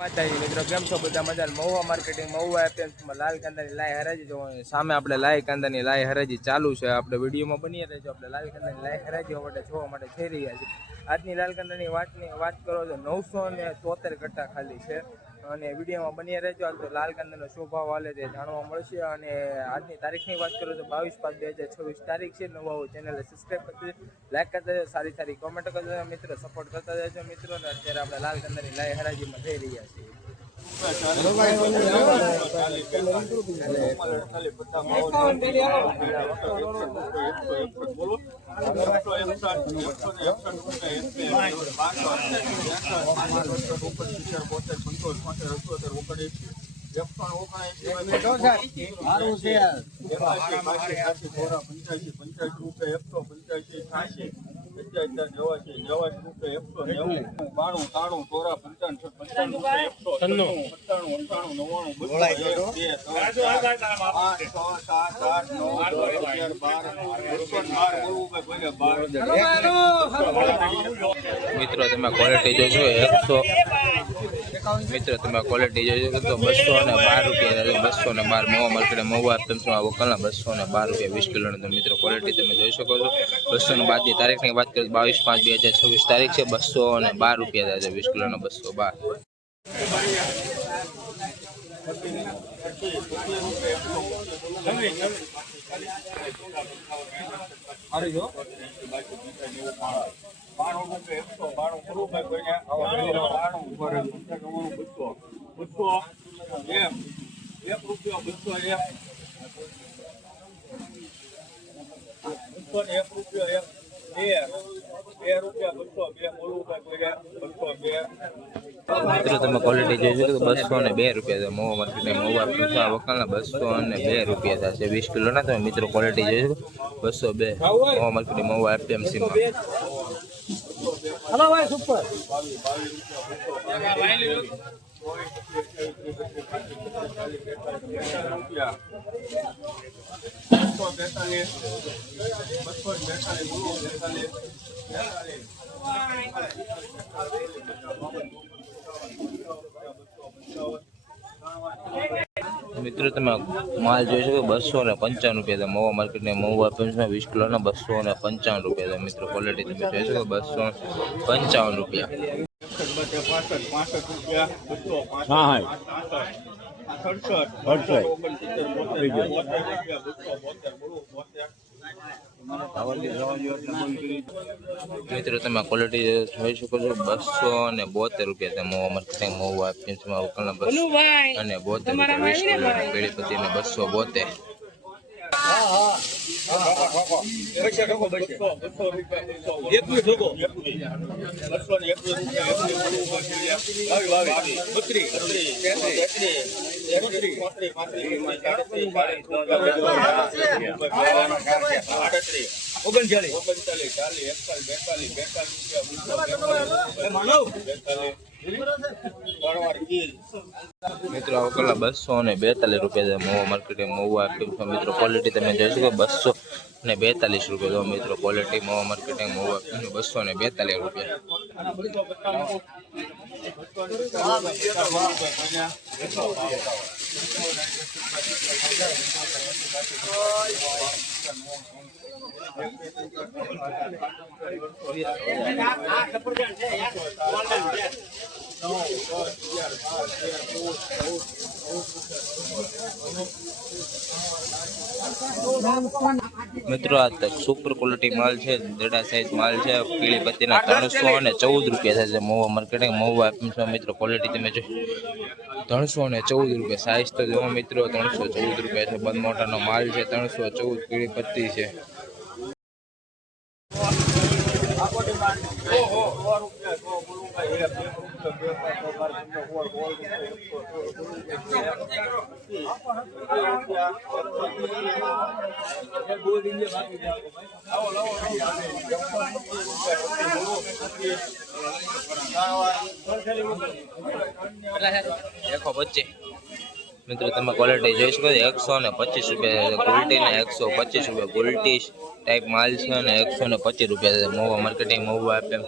માતાજી મિત્રો કેમ છો બધા મજા મહુવા માર્કેટિંગ મહુવા એપીએમસીમાં લાલ કાંદાની લાઈ હરાજી જોવાની સામે આપણે લાઈ કાંદાની લાઈ હરાજી ચાલુ છે આપણે વિડીયોમાં બની રહેજો આપણે લાલ કાંદાની લાઈ હરાજી માટે જોવા માટે થઈ રહ્યા છે આજની લાલ કાંદાની વાત કરો તો 973 કટ્ટા ખાલી છે અને વિડીયોમાં બની રહેજો આજ તો લાલ કાંદાનો શું ભાવ હાલે તે જાણવા મળશે અને આજની તારીખની વાત કરું તો 22/5/2026 તારીખ છે નવા ચેનલને સબસ્ક્રાઈબ કરજો લાઈક કરતા જજો સારી કોમેન્ટ કરજો મિત્રો સપોર્ટ કરતા જજો મિત્રો અને અત્યારે આપણે લાલ કાંદાની લાઈ હરાજીમાં થઈ રહ્યા છીએ મિત્રો તમે ક્વોલિટી જોજો 100 મિત્રો તમે ક્વોલિટી જોજો તો 212 રૂપિયા 212 મહુવા માર્કેટ મહુવા એપીએમસીમાં વકલના 212 રૂપિયા 20 કિલોની તો મિત્રો ક્વોલિટી તમે જોઈ શકો છો 212 ની તારીખની વાત કરીએ 22/5/2026 તારીખ છે 212 રૂપિયા થાય 20 કિલોનો 212 મિત્રો તમે ક્વોલિટી જોઈ શકો 202 રૂપિયા મહુવા માર્કેટ મહુવા એપીએમસીમાં વકલના 202 રૂપિયા થશે 20 કિલોના તમે મિત્રો ક્વોલિટી જોઈ શકો 202 મહુવા માર્કેટ મહુવા એપીએમસીમાં હલો ભાઈ સુપર મિત્રો તમે માલ જોઈ શકો 255 રૂપિયા મહુવા માર્કેટ ને મહુવા એપીએમસીમાં 20 કિલોના 255 રૂપિયા મિત્રો ક્વોલિટી તમે જોઈ શકો 255 રૂપિયા મિત્રો તમે ક્વોલિટી જોઈ શકો છો 272 રૂપિયા મહુવા માર્કેટ મહુવા એપીએમસીમાં વકલના 272 અને 20 પેઢી પતિને 272 મિત્રો વકલના 242 રૂપિયા મહુવા માર્કેટ મહુવા એપીએમસીમાં મિત્રો ક્વોલિટી તમે જોઈ શકો 242 રૂપિયા મિત્રો ક્વોલિટી મહુવા માર્કેટ મહુવા એપીએમસીમાં 242 રૂપિયા મિત્રો આ સુપર ક્વોલિટી માલ છે દડા સાઈઝ માલ છે પીળી પત્તીના 314 રૂપિયા થાય છે મહુવા માર્કેટિંગ મહુવા એપીએમસીમાં મિત્રો ક્વોલિટી તમે જો 314 રૂપિયા સાઈઝ તો જો મિત્રો 314 રૂપિયા છે બંધ મોટાનો માલ છે 314 પીળી પત્તી છે देखो बच्चे मित्रों તમે ક્વોલિટી જોઈ શકો 125 રૂપિયા ગોલ્ટી ને 125 રૂપિયા ગોલ્ટી ટાઈપ માલ છે અને 125 રૂપિયા મહુવા માર્કેટિંગ મહુવા એપીએમ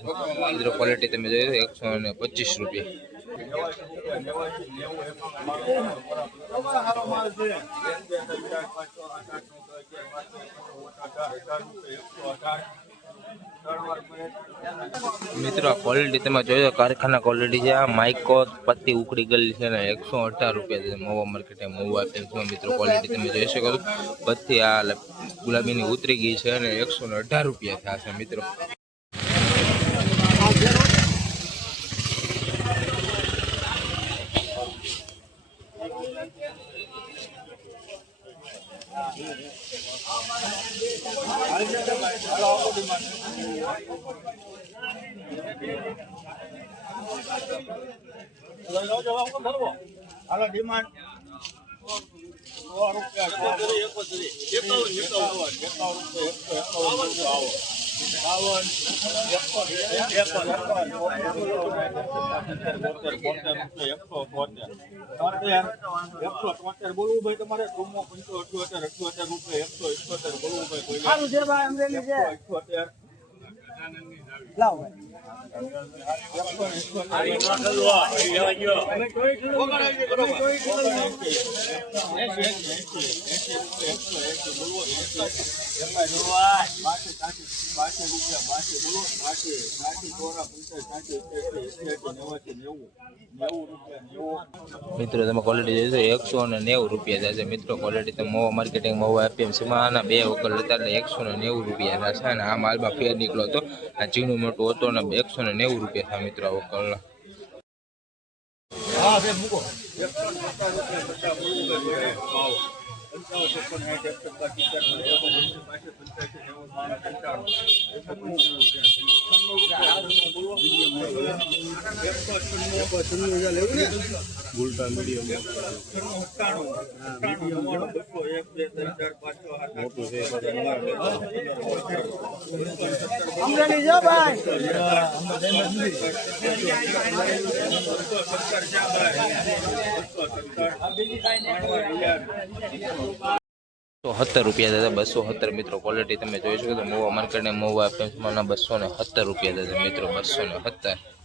મિત્રો ક્વોલિટી તમે જોઈ 125 રૂપિયા મિત્રો ક્વોલિટી તમે જોયો કારખાના ક્વોલિટી છે. આ માઇકો પત્તી ઉખડી ગયેલી છે ને 118 રૂપિયા છે મહુવા માર્કેટે મહુવા પેન્સમાં. મિત્રો ક્વોલિટી તમે જોઈ શકો છો. પત્તી આ ગુલાબીની ઉતરી ગઈ છે અને 118 રૂપિયા થયા છે મિત્રો. હાલો ડિમાન્ડ બોલવું ભાઈ તમારે 75 રૂપિયા 78 બોલવું ભાઈ સારું છે ભાઈ અમરેલી છે 78 લાવો મિત્રો તમે ક્વોલિટી જોઈશો 190 રૂપિયા થાય છે. મિત્રો ક્વોલિટી તમે મહુવા માર્કેટિંગ મહુવા એપીએમસીમાં આના 2 વકલ હતા એટલે 190 રૂપિયા થશે. અને આ માલમાં ફેર નીકળ્યો હતો. આ ઝીણું મોટું હતો ને 190 રૂપિયા થાય મિત્રો આ વકલ. તો 70 રૂપિયા દાદા 270 મિત્રો ક્વોલિટી તમે જોઈ શકો તો મહુવા માર્કેટ ને મહુવા એપીએમસીમાં 270 રૂપિયા દાદા મિત્રો 270.